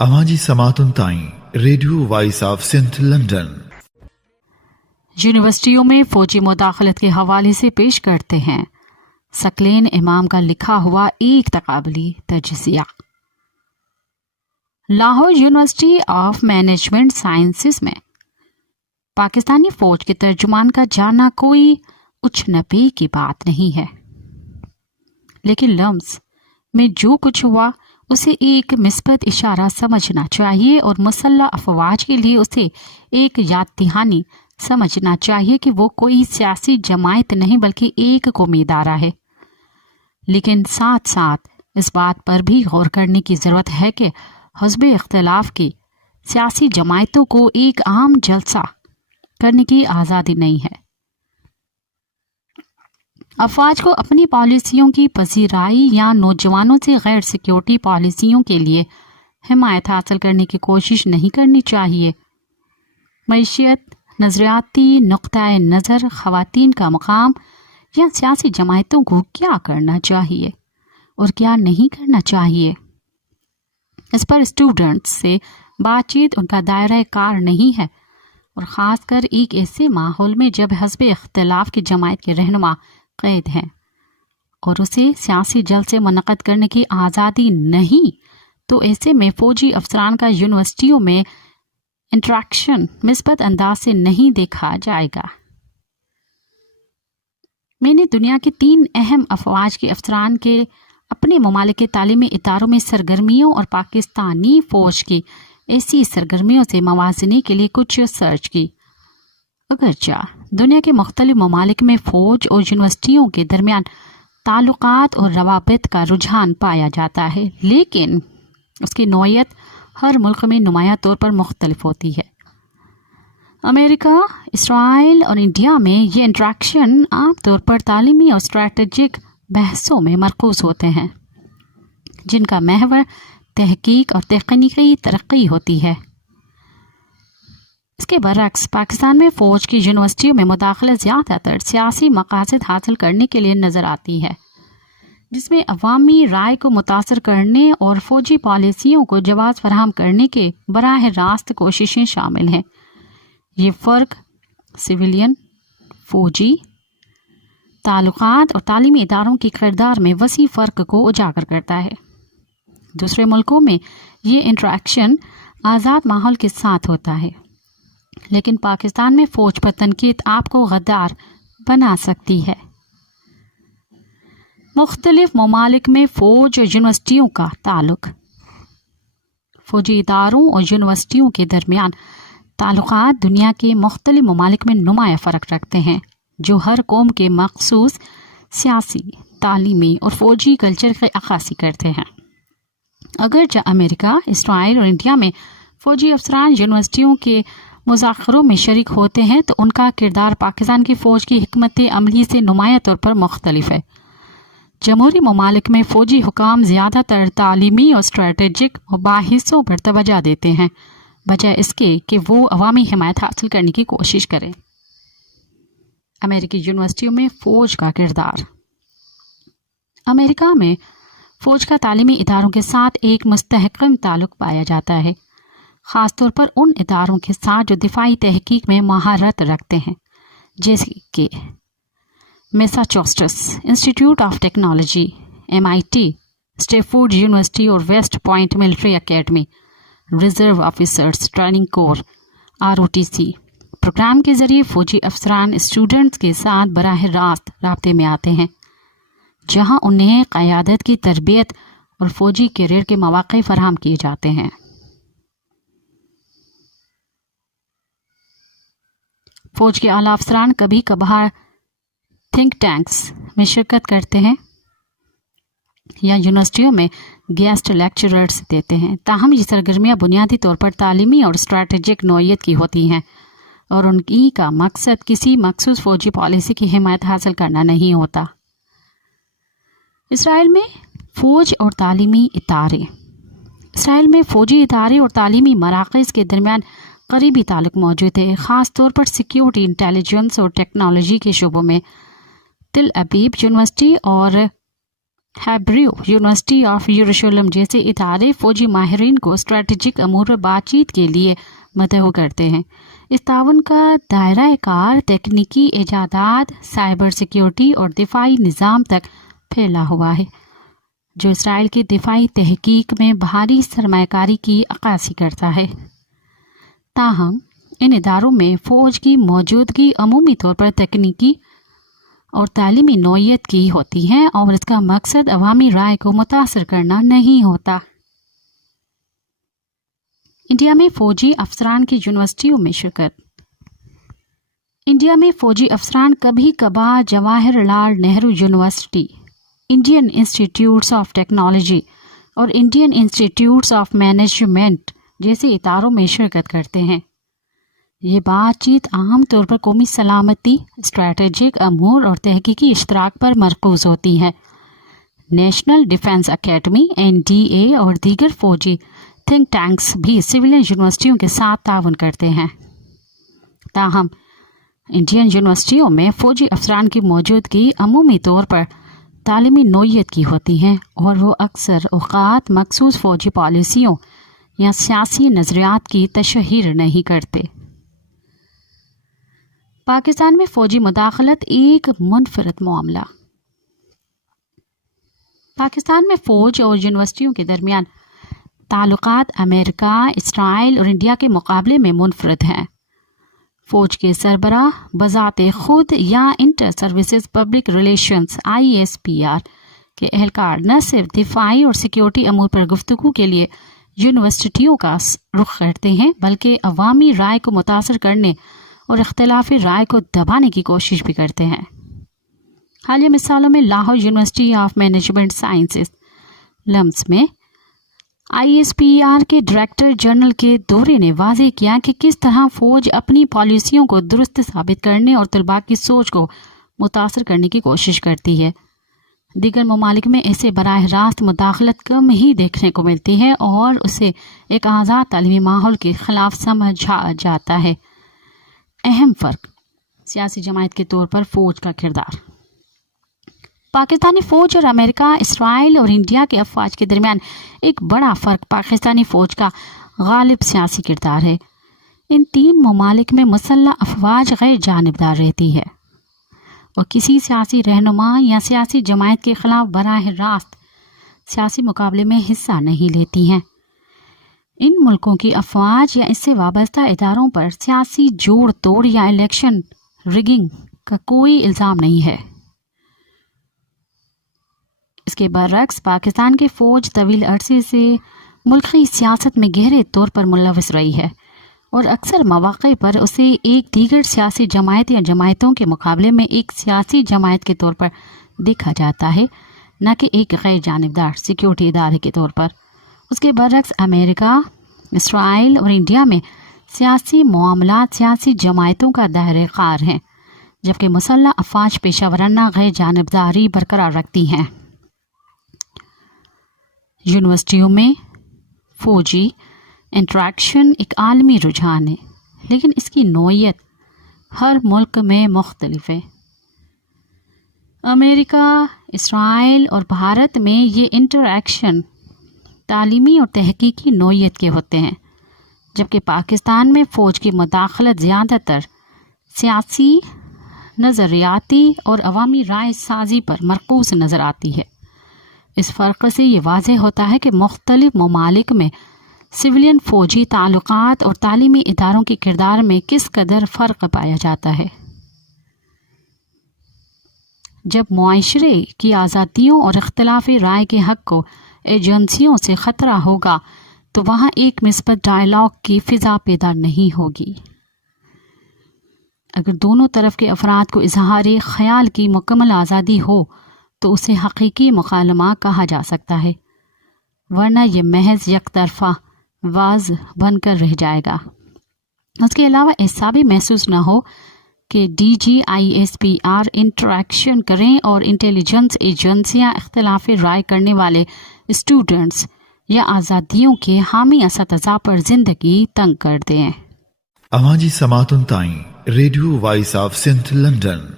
Amaji Samatun Tain, Radio Voice of St. London. یونیورسٹیوں میں فوجی مداخلت کے حوالے سے پیش کرتے ہیں ثقلین امام کا لکھا ہوا ایک تقابلی تجزیہ۔ Lahore university of management sciences میں پاکستانی فوج کے ترجمان کا جانا کوئی اچنبے کی بات نہیں ہے، لیکن لمس میں جو کچھ ہوا اسے ایک مثبت اشارہ سمجھنا چاہیے اور مسلح افواج کے لیے اسے ایک یاد دہانی سمجھنا چاہیے کہ وہ کوئی سیاسی جماعت نہیں بلکہ ایک قومی ادارہ ہے۔ لیکن ساتھ ساتھ اس بات پر بھی غور کرنے کی ضرورت ہے کہ حزب اختلاف کی سیاسی جماعتوں کو ایک عام جلسہ کرنے کی آزادی نہیں ہے۔ افواج کو اپنی پالیسیوں کی پذیرائی یا نوجوانوں سے غیر سیکیورٹی پالیسیوں کے لیے حمایت حاصل کرنے کی کوشش نہیں کرنی چاہیے۔ معیشت، نظریاتی نقطۂ نظر، خواتین کا مقام یا سیاسی جماعتوں کو کیا کرنا چاہیے اور کیا نہیں کرنا چاہیے، اس پر اسٹوڈنٹس سے بات چیت ان کا دائرہ کار نہیں ہے، اور خاص کر ایک ایسے ماحول میں جب حزب اختلاف کی جماعت کے رہنما قید ہیں اور اسے سیاسی جلسے منعقد کرنے کی آزادی نہیں، تو ایسے میں فوجی افسران کا یونیورسٹیوں میں انٹریکشن مثبت انداز سے نہیں دیکھا جائے گا۔ میں نے دنیا کے 3 اہم افواج کے افسران کے اپنے ممالک کے تعلیمی اداروں میں سرگرمیوں اور پاکستانی فوج کی ایسی سرگرمیوں سے موازنے کے لیے کچھ سرچ کی۔ اگرچہ دنیا کے مختلف ممالک میں فوج اور یونیورسٹیوں کے درمیان تعلقات اور روابط کا رجحان پایا جاتا ہے، لیکن اس کی نوعیت ہر ملک میں نمایاں طور پر مختلف ہوتی ہے۔ امریکہ، اسرائیل اور انڈیا میں یہ انٹریکشن عام طور پر تعلیمی اور اسٹریٹجک بحثوں میں مرکوز ہوتے ہیں، جن کا محور تحقیق اور تکنیکی ترقی ہوتی ہے۔ اس کے برعکس پاکستان میں فوج کی یونیورسٹیوں میں مداخلت زیادہ تر سیاسی مقاصد حاصل کرنے کے لیے نظر آتی ہے، جس میں عوامی رائے کو متاثر کرنے اور فوجی پالیسیوں کو جواز فراہم کرنے کے براہ راست کوششیں شامل ہیں۔ یہ فرق سویلین، فوجی تعلقات اور تعلیمی اداروں کی کردار میں وسیع فرق کو اجاگر کرتا ہے۔ دوسرے ملکوں میں یہ انٹریکشن آزاد ماحول کے ساتھ ہوتا ہے، لیکن پاکستان میں فوج پر تنقید آپ کو غدار بنا سکتی ہے۔ مختلف ممالک میں فوج اور یونیورسٹیوں کا تعلق۔ فوجی اداروں اور یونیورسٹیوں کے درمیان تعلقات دنیا کے مختلف ممالک میں نمایاں فرق رکھتے ہیں، جو ہر قوم کے مخصوص سیاسی، تعلیمی اور فوجی کلچر کی عکاسی کرتے ہیں۔ اگرچہ امریکہ، اسرائیل اور انڈیا میں فوجی افسران یونیورسٹیوں کے مذاکروں میں شریک ہوتے ہیں، تو ان کا کردار پاکستان کی فوج کی حکمت عملی سے نمایاں طور پر مختلف ہے۔ جمہوری ممالک میں فوجی حکام زیادہ تر تعلیمی اور اسٹریٹجک مباحثوں پر توجہ دیتے ہیں، بجائے اس کے کہ وہ عوامی حمایت حاصل کرنے کی کوشش کریں۔ امریکی یونیورسٹیوں میں فوج کا کردار۔ امریکہ میں فوج کا تعلیمی اداروں کے ساتھ ایک مستحکم تعلق پایا جاتا ہے، خاص طور پر ان اداروں کے ساتھ جو دفاعی تحقیق میں مہارت رکھتے ہیں، جیسے کہ Massachusetts Institute of Technology, MIT، Stanford University اور West Point Military Academy, Reserve Officers Training Corps ROTC programme کے ذریعے فوجی افسران اسٹوڈنٹس کے ساتھ براہ راست رابطے میں آتے ہیں، جہاں انہیں قیادت کی تربیت اور فوجی کیریئر کے مواقع فراہم کیے جاتے ہیں۔ فوج کے اعلیٰ افسران کبھی کبھار تھنک ٹینکس میں شرکت کرتے ہیں یا یونیورسٹیوں میں گیسٹ لیکچررز دیتے ہیں، تاہم یہ سرگرمیاں بنیادی طور پر تعلیمی اور اسٹریٹجک نوعیت کی ہوتی ہیں، اور ان کی کا مقصد کسی مخصوص فوجی پالیسی کی حمایت حاصل کرنا نہیں ہوتا۔ اسرائیل میں فوج اور تعلیمی ادارے۔ اسرائیل میں فوجی ادارے اور تعلیمی مراکز کے درمیان قریبی تعلق موجود ہے، خاص طور پر سیکیورٹی، انٹیلیجنس اور ٹیکنالوجی کے شعبوں میں۔ تل ابیب یونیورسٹی اور हैब्रू यूनिवर्सिटी ऑफ यरूशलेम जैसे इदारे फौजी माहिरीन को स्ट्रेटेजिक अमूर पर बातचीत के लिए मदऊ करते हैं। इस ताउन का दायरा कार तकनीकी इजादात, साइबर सिक्योरिटी और दिफाई निज़ाम तक फैला हुआ है, जो इसराइल की दिफाई तहकीक में भारी सरमायाकारी की अक्कासी करता है। ताहम इन इदारों में फ़ौज की मौजूदगी अमूमी तौर पर तकनीकी और तालीमी नौइयत की होती है और इसका मकसद अवामी राय को मुतासर करना नहीं होता। इंडिया में फ़ौजी अफसरान की यूनिवर्सिटियों में शिरकत। इंडिया में फ़ौजी अफसरान कभी कभार Jawaharlal Nehru university, Indian institutes of technology और इंडियन इंस्टीट्यूट्स ऑफ मैनेजमेंट जैसे इदारों में शिरकत करते हैं। ये बातचीत आम तौर पर कौमी सलामती, स्ट्रैटेजिक अमूर और तहकीकी इश्तराक पर मरकूज होती है। नेशनल डिफेंस अकेडमी (NDA) और दीगर फौजी थिंक टैंक्स भी सिविलियन यूनिवर्सिटियों के साथ ताउन करते हैं। ताहम इंडियन यूनिवर्सिटियों में फ़ौजी अफसरान की मौजूदगी अमूमी तौर पर तालीमी नौइयत की होती है और वो अक्सर औक़ात मखसूस फ़ौजी पॉलिसियों या सियासी नज़रियात की तशहीर नहीं करते। पाकिस्तान में फ़ौजी मुदाखलत एक मुनफरद मामला। पाकिस्तान में फ़ौज और यूनिवर्सिटियों के दरमियान ताल्लुकात अमेरिका, इसराइल और इंडिया के मुकाबले में मुनफरद हैं। फ़ौज के सरबराह बज़ाते खुद या inter services public relations (ISPR) के एहलकार न सिर्फ दिफाई और सिक्योरिटी अमूर पर गुफ्तगू के लिए यूनिवर्सिटियों का रुख करते हैं, बल्कि अवामी राय को मुतासर करने और इख्तिलाफी राय को दबाने की कोशिश भी करते हैं। हालिया मिसालों में Lahore university of management sciences (LUMS) में ISPR के डायरेक्टर जनरल के दौरे ने वाज़ेह किया कि किस तरह फ़ौज अपनी पॉलिसियों को दुरुस्त साबित करने और तलबा की सोच को मुतासर करने की कोशिश करती है। दीगर ममालिक में ऐसे बराह रास्त मुदाखलत कम ही देखने को मिलती है और उसे एक आज़ाद तालीमी माहौल के ख़िलाफ़ समझा जाता है। अहम फ़र्क सियासी जमायत के तौर पर फ़ौज का किरदार। पाकिस्तानी फ़ौज और अमेरिका, इसराइल और इंडिया के अफवाज के दरमियान एक बड़ा फ़र्क पाकिस्तानी फ़ौज का गालिब सियासी किरदार है। इन तीन ममालिक में मुसल्लह अफवाज गैर जानिबदार रहती है और किसी सियासी रहनुमा या सियासी जमायत के ख़िलाफ़ बराह रास्त सियासी मुकाबले में हिस्सा नहीं लेती हैं। इन मुल्कों की अफवाज या इससे वाबस्ता इदारों पर सियासी जोड़ तोड़ या इलेक्शन रिगिंग का कोई इल्ज़ाम नहीं है। इसके बरअक्स पाकिस्तान की फ़ौज तवील अरसे से मुल्की सियासत में गहरे तौर पर मुलविस रही है और अक्सर मौक़े पर उसे एक दीगर सियासी जमायत या जमायतों के मुकाबले में एक सियासी जमायत के तौर पर देखा जाता है, न कि एक गैर जानिबदार सिक्योरिटी इदारे के तौर पर। उसके बरअक्स अमेरिका, इसराइल और इंडिया में सियासी मामलात सियासी जमायतों का दायरे कार हैं, जबकि मुसल्लह अफवाज पेशावराना गैर जानिबदारी बरकरार रखती हैं। यूनिवर्सिटियों में फ़ौजी इंटरेक्शन एक आलमी रुझान है, लेकिन इसकी नौइयत हर मुल्क में मुख्तलिफ है। अमेरिका, इसराइल और भारत में ये इंटरेक्शन तालीमी और तहकीकी नौइयत के होते हैं, जबकि पाकिस्तान में फ़ौज की मुदाखलत ज़्यादातर सियासी, नज़रियाती और अवामी राय साजी पर मरकूज़ नज़र आती है। इस फ़र्क से ये वाज़ेह होता है कि मुख्तलिफ ममालिक में सिविलियन फ़ौजी ताल्लुकात और तालीमी इदारों के किरदार में किस कदर फ़र्क पाया जाता है। जब मुआशरे की आज़ादियों और इख्तिलाफ़ी राय के हक़ को एजेंसियों से ख़तरा होगा तो वहाँ एक मिस्बत डायलॉग की फ़िज़ा पैदा नहीं होगी। अगर दोनों तरफ के अफराद को इजहार ख़याल की मुकम्मल आज़ादी हो तो उसे हकीकी मुकालमा कहा जा सकता है, वरना यह महज यकतरफ़ा वाज बनकर रह जाएगा। उसके अलावा ऐसा भी महसूस न हो कि DGISPR इंटरेक्शन करें और इंटेलिजेंस एजेंसियां इख्तिलाफ़ी राय करने वाले स्टूडेंट्स या आज़ादियों के हामी असतज़ा पर ज़िंदगी तंग कर दें। अवाजी समातुन ताई radio voice of Sindh London